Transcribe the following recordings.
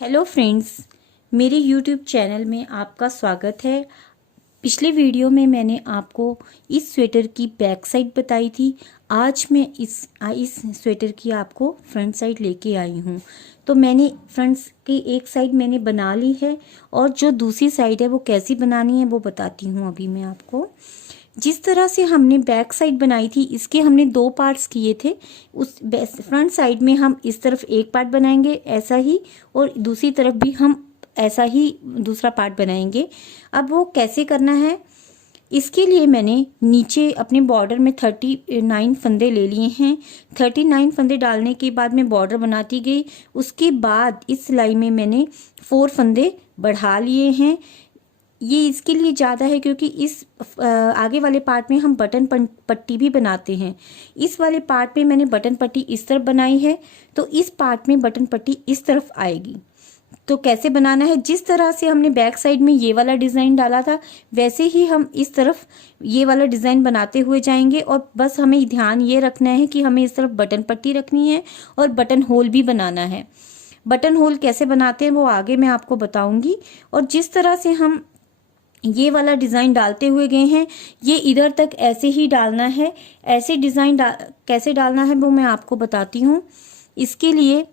Hello friends, मेरे YouTube channel में आपका स्वागत है। पिछले वीडियो में मैंने आपको इस स्वेटर की बैक साइड बताई थी। आज मैं इस स्वेटर की आपको फ्रंट साइड लेके आई हूँ। तो मैंने फ्रंट की एक साइड मैंने बना ली है और जो दूसरी साइड है वो कैसी बनानी है वो बताती हूँ अभी मैं आपको। जिस तरह से हमने बैक साइड बनाई थी इसके हमने दो पार्ट्स किए थे। उस फ्रंट साइड में हम इस तरफ एक पार्ट बनाएंगे ऐसा ही, और दूसरी तरफ भी हम ऐसा ही दूसरा पार्ट बनाएंगे। अब वो कैसे करना है, इसके लिए मैंने नीचे अपने बॉर्डर में 39 फंदे ले लिए हैं। 39 फंदे डालने के बाद मैं बॉर्डर बनाती गई। उसके बाद इस सिलाई में मैंने 4 फंदे बढ़ा लिए हैं। ये इसके लिए ज़्यादा है क्योंकि इस आगे वाले पार्ट में हम बटन पट्टी भी बनाते हैं। इस वाले पार्ट में मैंने बटन पट्टी इस तरफ बनाई है, तो इस पार्ट में बटन पट्टी इस तरफ आएगी। तो कैसे बनाना है, जिस तरह से हमने बैक साइड में ये वाला डिज़ाइन डाला था वैसे ही हम इस तरफ ये वाला डिज़ाइन बनाते हुए जाएंगे। और बस हमें ध्यान ये रखना है कि हमें इस तरफ बटन पट्टी रखनी है और बटन होल भी बनाना है। बटन होल कैसे बनाते हैं वो आगे मैं आपको बताऊंगी। और जिस तरह से हम ये वाला डिज़ाइन डालते हुए गए हैं, ये इधर तक ऐसे ही डालना है। ऐसे डिज़ाइन कैसे डालना है वो मैं आपको बताती हूँ। इसके लिए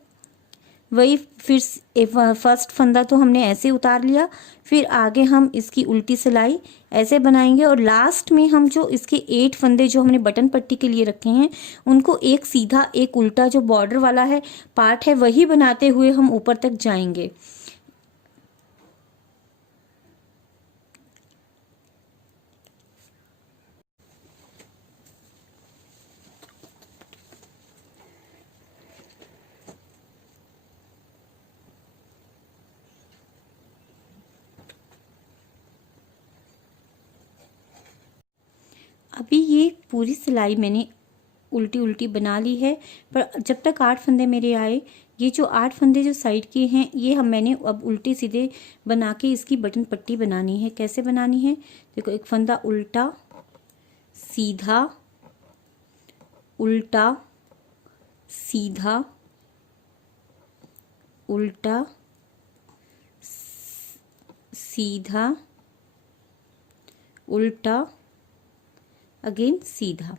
वही फिर फर्स्ट फंदा तो हमने ऐसे उतार लिया, फिर आगे हम इसकी उल्टी सिलाई ऐसे बनाएंगे और लास्ट में हम जो इसके 8 फंदे जो हमने बटन पट्टी के लिए रखे हैं उनको एक सीधा एक उल्टा जो बॉर्डर वाला है पार्ट है वही बनाते हुए हम ऊपर तक जाएंगे। अभी ये पूरी सिलाई मैंने उल्टी उल्टी बना ली है, पर जब तक 8 फंदे मेरे आए, ये जो 8 फंदे जो साइड के हैं ये मैंने अब उल्टे सीधे बना के इसकी बटन पट्टी बनानी है। कैसे बनानी है, देखो, एक फंदा उल्टा सीधा उल्टा सीधा उल्टा सीधा उल्टा अगेन सीधा।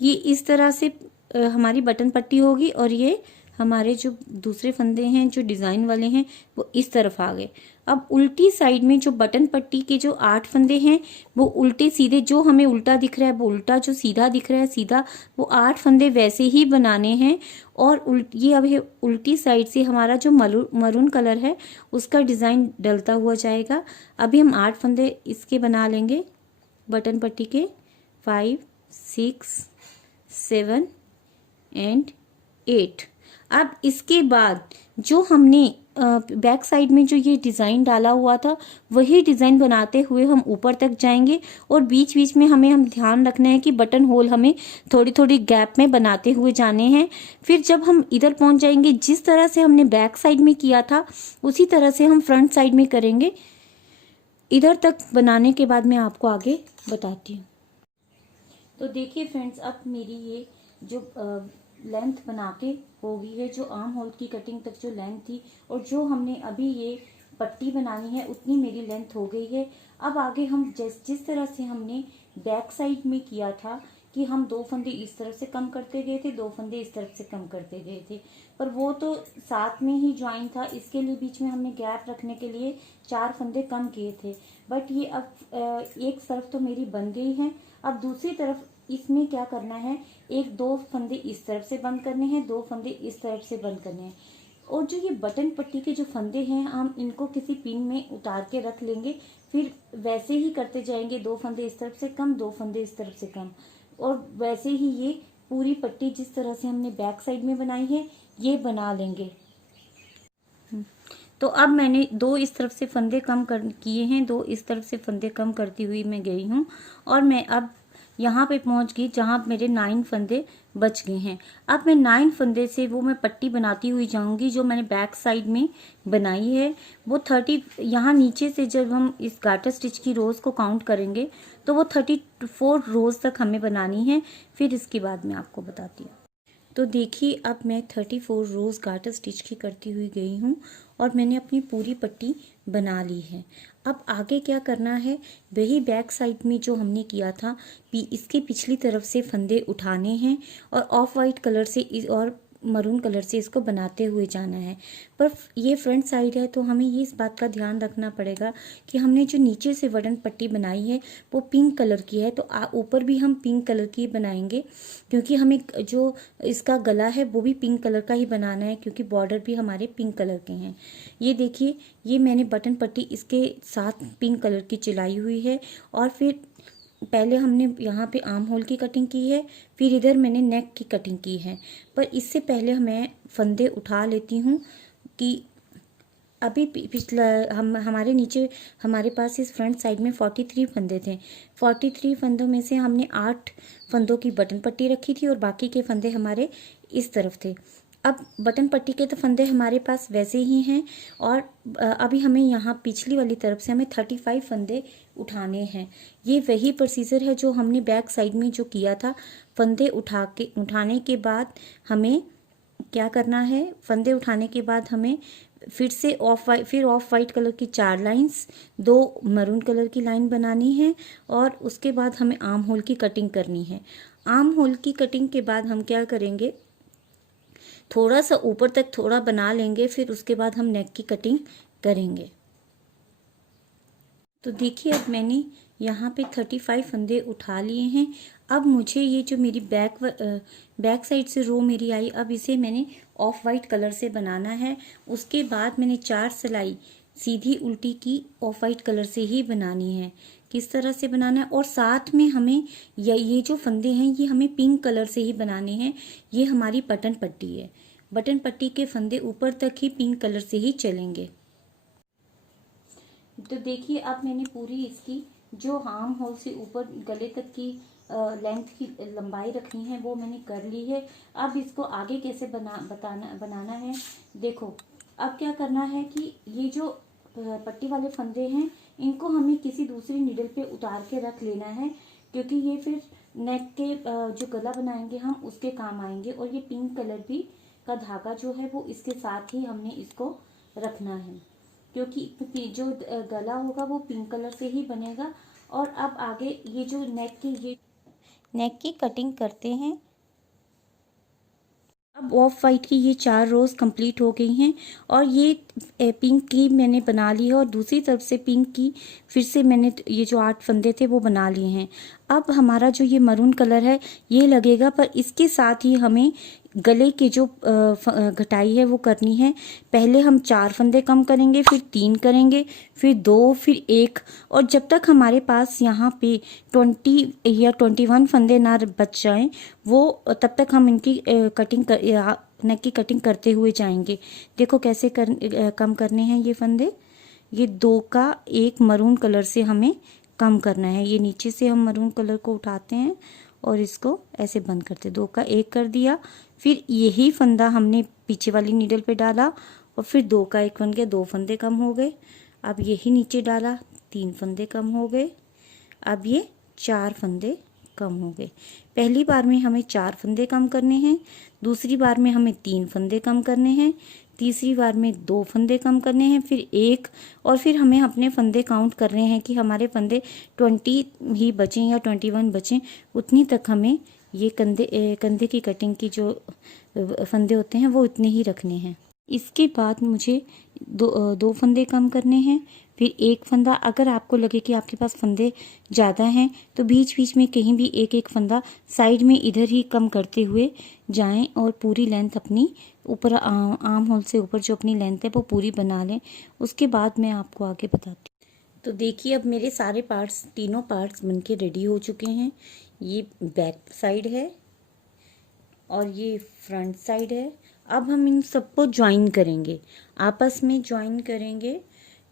ये इस तरह से हमारी बटन पट्टी होगी। और ये हमारे जो दूसरे फंदे हैं जो डिज़ाइन वाले हैं वो इस तरफ आ गए। अब उल्टी साइड में जो बटन पट्टी के जो 8 फंदे हैं वो उल्टे सीधे, जो हमें उल्टा दिख रहा है वो उल्टा, जो सीधा दिख रहा है सीधा, वो 8 फंदे वैसे ही बनाने हैं। और ये अब उल्टी साइड से हमारा जो मरून कलर है उसका डिज़ाइन डलता हुआ जाएगा। अभी हम 8 फंदे इसके बना लेंगे बटन पट्टी के, 5, 6, 7 एंड 8। अब इसके बाद जो हमने बैक साइड में जो ये डिज़ाइन डाला हुआ था वही डिज़ाइन बनाते हुए हम ऊपर तक जाएंगे। और बीच बीच में हम ध्यान रखना है कि बटन होल हमें थोड़ी थोड़ी गैप में बनाते हुए जाने हैं। फिर जब हम इधर पहुंच जाएंगे, जिस तरह से हमने बैक साइड में किया था उसी तरह से हम फ्रंट साइड में करेंगे। इधर तक बनाने के बाद मैं आपको आगे बताती हूँ। तो देखिए फ्रेंड्स, अब मेरी ये जो लेंथ बना के हो गई है, जो आर्म होल की कटिंग तक जो लेंथ थी और जो हमने अभी ये पट्टी बनानी है उतनी मेरी लेंथ हो गई है। अब आगे हम जिस तरह से हमने बैक साइड में किया था कि हम 2 फंदे इस तरफ से कम करते गए थे, 2 फंदे इस तरफ से कम करते गए थे, पर वो तो साथ में ही ज्वाइन था। इसके लिए बीच में हमने गैप रखने के लिए 4 फंदे कम किए थे। बट ये अब एक तरफ तो मेरी बन गई है। अब दूसरी तरफ इसमें क्या करना है, 1-2 फंदे इस तरफ से बंद करने हैं, 2 फंदे इस तरफ से बंद करने हैं। और जो ये बटन पट्टी के जो फंदे हैं हम इनको किसी पिन में उतार के रख लेंगे। फिर वैसे ही करते जाएंगे, 2 फंदे इस तरफ से कम, 2 फंदे इस तरफ से कम, और वैसे ही ये पूरी पट्टी जिस तरह से हमने बैक साइड में बनाई है ये बना लेंगे। तो अब मैंने 2 इस तरफ से फंदे कम किए हैं, 2 इस तरफ से फंदे कम करती हुई मैं गई हूँ और मैं अब यहाँ पे पहुँच गई जहाँ मेरे 9 फंदे बच गए हैं। अब मैं 9 फंदे से वो मैं पट्टी बनाती हुई जाऊंगी जो मैंने बैक साइड में बनाई है। वो 30, यहाँ नीचे से जब हम इस गार्टर स्टिच की रोज़ को काउंट करेंगे तो वो 34 रोज़ तक हमें बनानी है। फिर इसके बाद मैं आपको बताती हूँ। तो देखिए अब मैं 34 रोज़ गार्टर स्टिच की करती हुई गई हूँ और मैंने अपनी पूरी पट्टी बना ली है। अब आगे क्या करना है, वही बैक साइड में जो हमने किया था इसके पिछली तरफ से फंदे उठाने हैं और ऑफ वाइट कलर से और मरून कलर से इसको बनाते हुए जाना है। पर ये फ्रंट साइड है तो हमें ये इस बात का ध्यान रखना पड़ेगा कि हमने जो नीचे से बटन पट्टी बनाई है वो पिंक कलर की है, तो ऊपर भी हम पिंक कलर की बनाएंगे, क्योंकि हमें जो इसका गला है वो भी पिंक कलर का ही बनाना है, क्योंकि बॉर्डर भी हमारे पिंक कलर के हैं। ये देखिए, ये मैंने बटन पट्टी इसके साथ पिंक कलर की चिलाई हुई है और फिर पहले हमने यहाँ पे आर्म होल की कटिंग की है, फिर इधर मैंने नेक की कटिंग की है। पर इससे पहले मैं फंदे उठा लेती हूँ कि अभी पिछला हमारे नीचे हमारे पास इस फ्रंट साइड में 43 फंदे थे। 43 फंदों में से हमने 8 फंदों की बटन पट्टी रखी थी और बाकी के फंदे हमारे इस तरफ थे। अब बटन पट्टी के तो फंदे हमारे पास वैसे ही हैं और अभी हमें यहाँ पिछली वाली तरफ से हमें 35 फंदे उठाने हैं। ये वही प्रोसीजर है जो हमने बैक साइड में जो किया था। फंदे उठाने के बाद हमें क्या करना है, फंदे उठाने के बाद हमें फिर से ऑफ वाइट कलर की 4 लाइंस, 2 मरून कलर की लाइन बनानी है और उसके बाद हमें आर्म होल की कटिंग करनी है। आर्म होल की कटिंग के बाद हम क्या करेंगे, थोड़ा सा ऊपर तक थोड़ा बना लेंगे, फिर उसके बाद हम नेक की कटिंग करेंगे। तो देखिए अब मैंने यहाँ पे 35 फंदे उठा लिए हैं। अब मुझे ये जो मेरी बैक साइड से रो मेरी आई, अब इसे मैंने ऑफ वाइट कलर से बनाना है। उसके बाद मैंने 4 सिलाई सीधी उल्टी की ऑफ वाइट कलर से ही बनानी है। किस तरह से बनाना है, और साथ में हमें ये जो फंदे हैं ये हमें पिंक कलर से ही बनाने हैं। ये हमारी बटन पट्टी है, बटन पट्टी के फंदे ऊपर तक ही पिंक कलर से ही चलेंगे। तो देखिए अब मैंने पूरी इसकी जो आर्म होल से ऊपर गले तक की लेंथ की लंबाई रखनी है वो मैंने कर ली है। अब इसको आगे कैसे बनाना है, देखो अब क्या करना है कि ये जो पट्टी वाले फंदे हैं इनको हमें किसी दूसरी नीडल पे उतार के रख लेना है, क्योंकि ये फिर नेक के जो गला बनाएंगे हम उसके काम आएंगे। और ये पिंक कलर भी का धागा जो है वो इसके साथ ही हमने इसको रखना है, क्योंकि जो गला होगा वो पिंक कलर से ही बनेगा। और अब आगे ये जो नेक की कटिंग करते हैं। अब ऑफ वाइट की ये 4 रोज कंप्लीट हो गई हैं और ये पिंक की मैंने बना ली है और दूसरी तरफ से पिंक की फिर से मैंने ये जो 8 फंदे थे वो बना लिए हैं। अब हमारा जो ये मरून कलर है ये लगेगा, पर इसके साथ ही हमें गले की जो घटाई है वो करनी है। पहले हम 4 फंदे कम करेंगे, फिर 3 करेंगे, फिर 2, फिर 1, और जब तक हमारे पास यहाँ पे 20 या 21 फंदे ना बच जाएं वो तब तक हम इनकी नेक की कटिंग करते हुए जाएंगे। देखो कैसे कम करने हैं ये फंदे। ये 2 का 1 मरून कलर से हमें कम करना है। ये नीचे से हम मरून कलर को उठाते हैं और इसको ऐसे बंद करते, 2 का 1 कर दिया। फिर यही फंदा हमने पीछे वाली नीडल पे डाला और फिर 2 का 1 बन गया, 2 फंदे कम हो गए। अब यही नीचे डाला, 3 फंदे कम हो गए। अब ये 4 फंदे कम हो गए। पहली बार में हमें 4 फंदे कम करने हैं, दूसरी बार में हमें 3 फंदे कम करने हैं, तीसरी बार में 2 फंदे कम करने हैं, फिर 1, और फिर हमें अपने फंदे काउंट करने हैं कि हमारे फंदे 20 ही बचें या 21 बचें, उतनी तक हमें ये कंधे की कटिंग की जो फंदे होते हैं वो इतने ही रखने हैं। इसके बाद मुझे 2 फंदे कम करने हैं, फिर 1 फंदा। अगर आपको लगे कि आपके पास फंदे ज़्यादा हैं तो बीच बीच में कहीं भी 1-1 फंदा साइड में इधर ही कम करते हुए जाएं और पूरी लेंथ अपनी ऊपर आर्म होल से ऊपर जो अपनी लेंथ है वो पूरी बना लें। उसके बाद मैं आपको आगे बताती हूँ। तो देखिए अब मेरे सारे पार्ट्स, तीनों पार्ट्स बनके रेडी हो चुके हैं। ये बैक साइड है और ये फ्रंट साइड है। अब हम इन सबको ज्वाइन करेंगे, आपस में ज्वाइन करेंगे।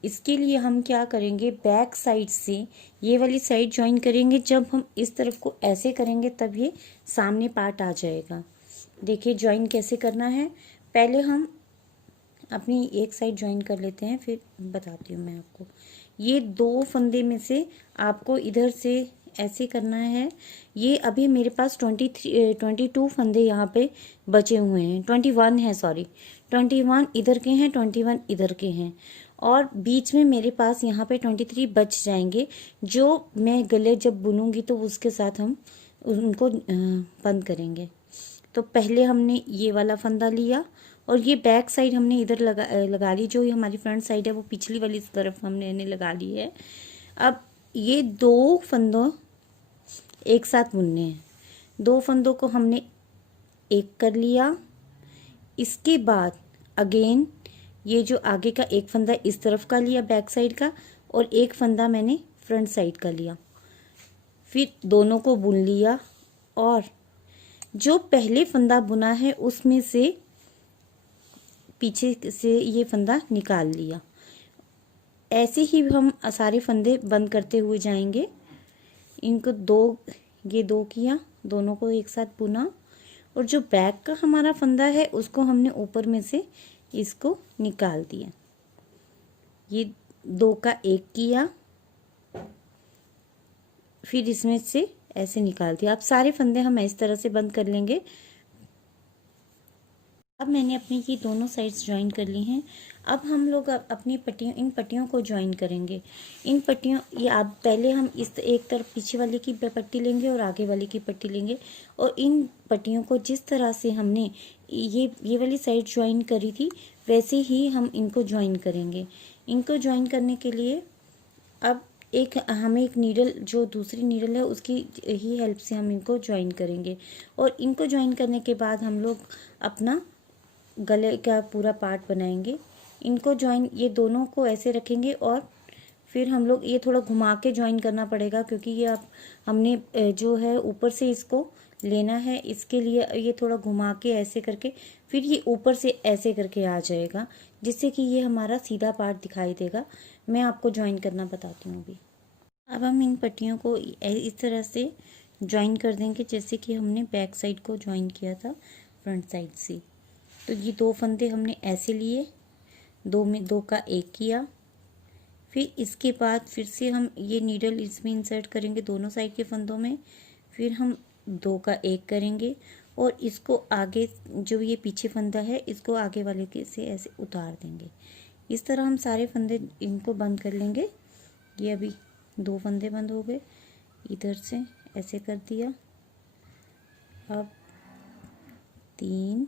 इसके लिए हम क्या करेंगे, बैक साइड से ये वाली साइड ज्वाइन करेंगे। जब हम इस तरफ को ऐसे करेंगे तब ये सामने पार्ट आ जाएगा। देखिए ज्वाइन कैसे करना है। पहले हम अपनी एक साइड ज्वाइन कर लेते हैं, फिर बताती हूँ मैं आपको। ये 2 फंदे में से आपको इधर से ऐसे करना है। ये अभी मेरे पास 22 फंदे यहाँ पे बचे हुए हैं, 21 है, सॉरी 21 इधर के हैं, 21 इधर के हैं, और बीच में मेरे पास यहाँ पे 23 बच जाएंगे, जो मैं गले जब बुनूंगी तो उसके साथ हम उनको बंद करेंगे। तो पहले हमने ये वाला फंदा लिया और ये बैक साइड हमने इधर लगा ली, जो ये हमारी फ्रंट साइड है वो पिछली वाली तरफ हमने इन्हें लगा ली है। अब ये 2 फंदों एक साथ बुनने हैं। 2 फंदों को हमने एक कर लिया। इसके बाद अगेन ये जो आगे का एक फंदा इस तरफ का लिया बैक साइड का, और एक फंदा मैंने फ्रंट साइड का लिया, फिर दोनों को बुन लिया और जो पहले फंदा बुना है उसमें से पीछे से ये फंदा निकाल लिया। ऐसे ही हम सारे फंदे बंद करते हुए जाएंगे। इनको ये 2 किया, दोनों को एक साथ बुना, और जो बैक का हमारा फंदा है उसको हमने ऊपर में से इसको निकाल दिया। ये 2 का 1 किया, फिर इसमें से ऐसे निकाल दिया। अब सारे फंदे हम इस तरह से बंद कर लेंगे। अब मैंने अपनी ये दोनों साइड्स ज्वाइन कर ली हैं। अब हम लोग अपनी पट्टियों, इन पट्टियों को ज्वाइन करेंगे। इन पट्टियों, ये आप पहले हम इस एक तरफ पीछे वाले की पट्टी लेंगे और आगे वाले की पट्टी लेंगे, और इन पट्टियों को जिस तरह से हमने ये वाली साइड ज्वाइन करी थी वैसे ही हम इनको ज्वाइन करेंगे। इनको ज्वाइन करने के लिए अब हमें एक नीडल, जो दूसरी नीडल है उसकी ही हेल्प से हम इनको ज्वाइन करेंगे, और इनको ज्वाइन करने के बाद हम लोग अपना गले का पूरा पार्ट बनाएंगे। इनको ज्वाइन, ये दोनों को ऐसे रखेंगे और फिर हम लोग ये थोड़ा घुमा के ज्वाइन करना पड़ेगा, क्योंकि ये अब हमने जो है ऊपर से इसको लेना है, इसके लिए ये थोड़ा घुमा के ऐसे करके फिर ये ऊपर से ऐसे करके आ जाएगा, जिससे कि ये हमारा सीधा पार्ट दिखाई देगा। मैं आपको ज्वाइन करना बताती हूँ अभी। अब हम इन पट्टियों को इस तरह से ज्वाइन कर देंगे जैसे कि हमने बैक साइड को ज्वाइन किया था फ्रंट साइड से। तो ये 2 फंदे हमने ऐसे लिए, 2 में 2 का 1 किया, फिर इसके बाद फिर से हम ये नीडल इसमें इंसर्ट करेंगे दोनों साइड के फंदों में, फिर हम 2 का 1 करेंगे और इसको आगे, जो ये पीछे फंदा है इसको आगे वाले के से ऐसे उतार देंगे। इस तरह हम सारे फंदे इनको बंद कर लेंगे। ये अभी 2 फंदे बंद हो गए, इधर से ऐसे कर दिया। अब 3,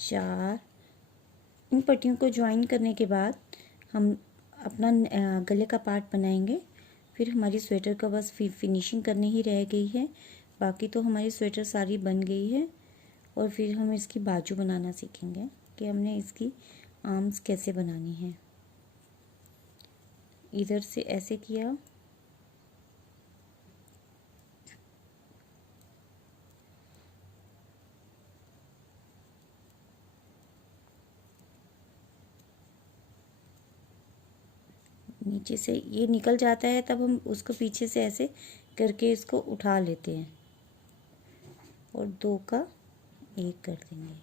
4, इन पट्टियों को ज्वाइन करने के बाद हम अपना गले का पार्ट बनाएंगे। फिर हमारी स्वेटर का बस फिनिशिंग करनी ही रह गई है, बाकी तो हमारी स्वेटर सारी बन गई है। और फिर हम इसकी बाजू बनाना सीखेंगे कि हमने इसकी आर्म्स कैसे बनानी है। इधर से ऐसे किया, नीचे से ये निकल जाता है, तब हम उसको पीछे से ऐसे करके इसको उठा लेते हैं और 2 का 1 कर देंगे।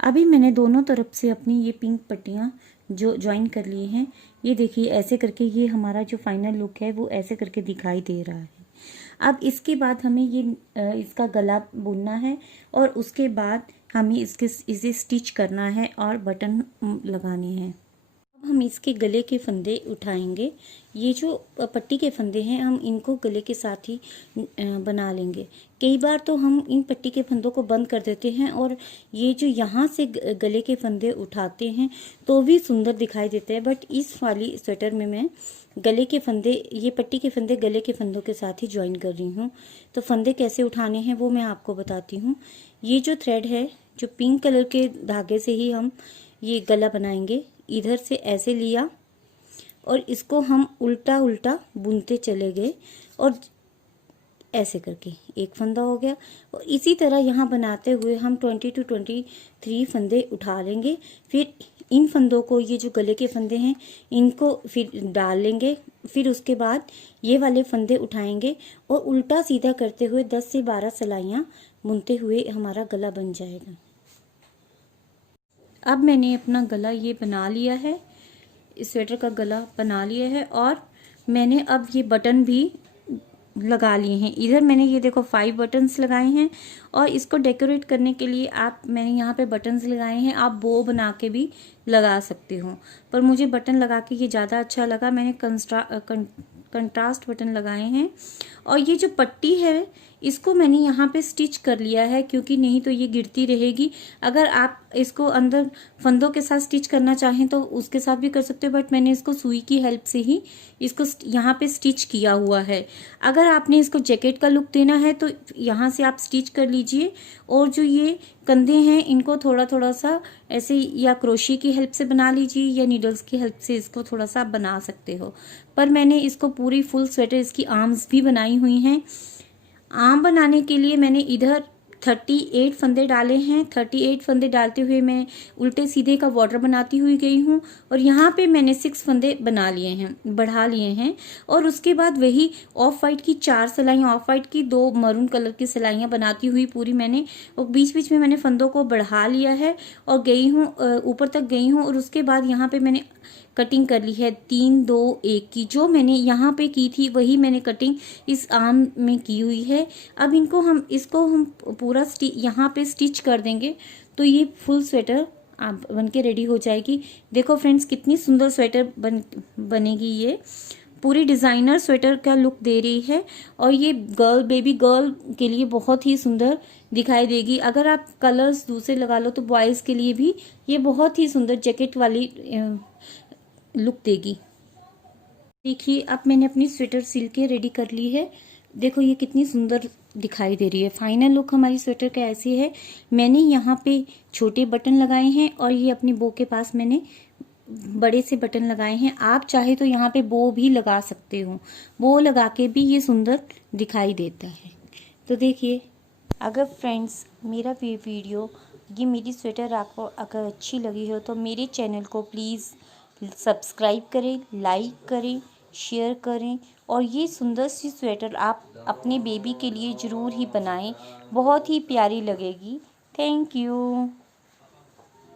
अभी मैंने दोनों तरफ से अपनी ये पिंक पट्टियाँ जो ज्वाइन कर ली हैं, ये देखिए ऐसे करके ये हमारा जो फाइनल लुक है वो ऐसे करके दिखाई दे रहा है। अब इसके बाद हमें इसका गला बुनना है और उसके बाद हमें इसे स्टिच करना है और बटन लगाने हैं। अब हम इसके गले के फंदे उठाएंगे। ये जो पट्टी के फंदे हैं हम इनको गले के साथ ही बना लेंगे। कई बार तो हम इन पट्टी के फंदों को बंद कर देते हैं और ये जो यहाँ से गले के फंदे उठाते हैं तो भी सुंदर दिखाई देते हैं, बट इस वाली स्वेटर में मैं गले के फंदे, ये पट्टी के फंदे गले के फंदों के साथ ही ज्वाइन कर रही हूँ। तो फंदे कैसे उठाने हैं वो मैं आपको बताती हूँ। ये जो थ्रेड है, जो पिंक कलर के धागे से ही हम ये गला बनाएंगे। इधर से ऐसे लिया और इसको हम उल्टा उल्टा बुनते चले गए और ऐसे करके एक फंदा हो गया। और इसी तरह यहाँ बनाते हुए हम 20 to 23 फंदे उठा लेंगे। फिर इन फंदों को, ये जो गले के फंदे हैं, इनको फिर डाल लेंगे। फिर उसके बाद ये वाले फंदे उठाएंगे और उल्टा सीधा करते हुए 10 से 12 सिलाइयाँ बुनते हुए हमारा गला बन जाएगा। अब मैंने अपना गला ये बना लिया है, इस स्वेटर का गला बना लिया है, और मैंने अब ये बटन भी लगा लिए हैं। इधर मैंने ये देखो 5 बटन्स लगाए हैं, और इसको डेकोरेट करने के लिए मैंने यहाँ पे बटन्स लगाए हैं। आप बो बना के भी लगा सकते हो, पर मुझे बटन लगा के ये ज़्यादा अच्छा लगा। मैंने कंट्रास्ट बटन लगाए हैं, और ये जो पट्टी है इसको मैंने यहाँ पे स्टिच कर लिया है, क्योंकि नहीं तो ये गिरती रहेगी। अगर आप इसको अंदर फंदों के साथ स्टिच करना चाहें तो उसके साथ भी कर सकते हो, बट मैंने इसको सुई की हेल्प से ही इसको यहाँ पे स्टिच किया हुआ है। अगर आपने इसको जैकेट का लुक देना है तो यहाँ से आप स्टिच कर लीजिए, और जो ये कंधे हैं इनको थोड़ा थोड़ा सा ऐसे या क्रोशे की हेल्प से बना लीजिए, या नीडल्स की हेल्प से इसको थोड़ा सा आप बना सकते हो। पर मैंने इसको पूरी फुल स्वेटर, इसकी आर्म्स भी बनाई हुई हैं। आर्म बनाने के लिए मैंने इधर 38 फंदे डाले हैं। 38 फंदे डालते हुए मैं उल्टे सीधे का बॉर्डर बनाती हुई गई हूँ, और यहाँ पे मैंने 6 फंदे बना लिए हैं, बढ़ा लिए हैं। और उसके बाद वही ऑफ वाइट की 4 सिलाइयाँ, ऑफ वाइट की 2 मरून कलर की सिलाइयाँ बनाती हुई पूरी मैंने, और बीच बीच में मैंने फंदों को बढ़ा लिया है और गई हूँ ऊपर तक गई हूँ। और उसके बाद यहाँ पे मैंने कटिंग कर ली है 3 2 1 की। जो मैंने यहाँ पे की थी वही मैंने कटिंग इस आर्म में की हुई है। अब इसको हम पूरा यहाँ पे स्टिच कर देंगे, तो ये फुल स्वेटर बन के रेडी हो जाएगी। देखो फ्रेंड्स, कितनी सुंदर स्वेटर बनेगी। ये पूरी डिज़ाइनर स्वेटर का लुक दे रही है, और ये बेबी गर्ल के लिए बहुत ही सुंदर दिखाई देगी। अगर आप कलर्स दूसरे लगा लो तो बॉयज़ के लिए भी ये बहुत ही सुंदर जैकेट वाली लुक देगी। देखिए, अब मैंने अपनी स्वेटर सिल के रेडी कर ली है। देखो ये कितनी सुंदर दिखाई दे रही है। फाइनल लुक हमारी स्वेटर का ऐसी है। मैंने यहाँ पे छोटे बटन लगाए हैं, और ये अपनी बो के पास मैंने बड़े से बटन लगाए हैं। आप चाहे तो यहाँ पे बो भी लगा सकते हो, बो लगा के भी ये सुंदर दिखाई देता है। तो देखिए, अगर फ्रेंड्स मेरा वीडियो, ये मेरी स्वेटर आपको अगर अच्छी लगी हो तो मेरे चैनल को प्लीज़ सब्सक्राइब करें, लाइक करें, शेयर करें, और ये सुंदर सी स्वेटर आप अपने बेबी के लिए ज़रूर ही बनाएं, बहुत ही प्यारी लगेगी। Thank you.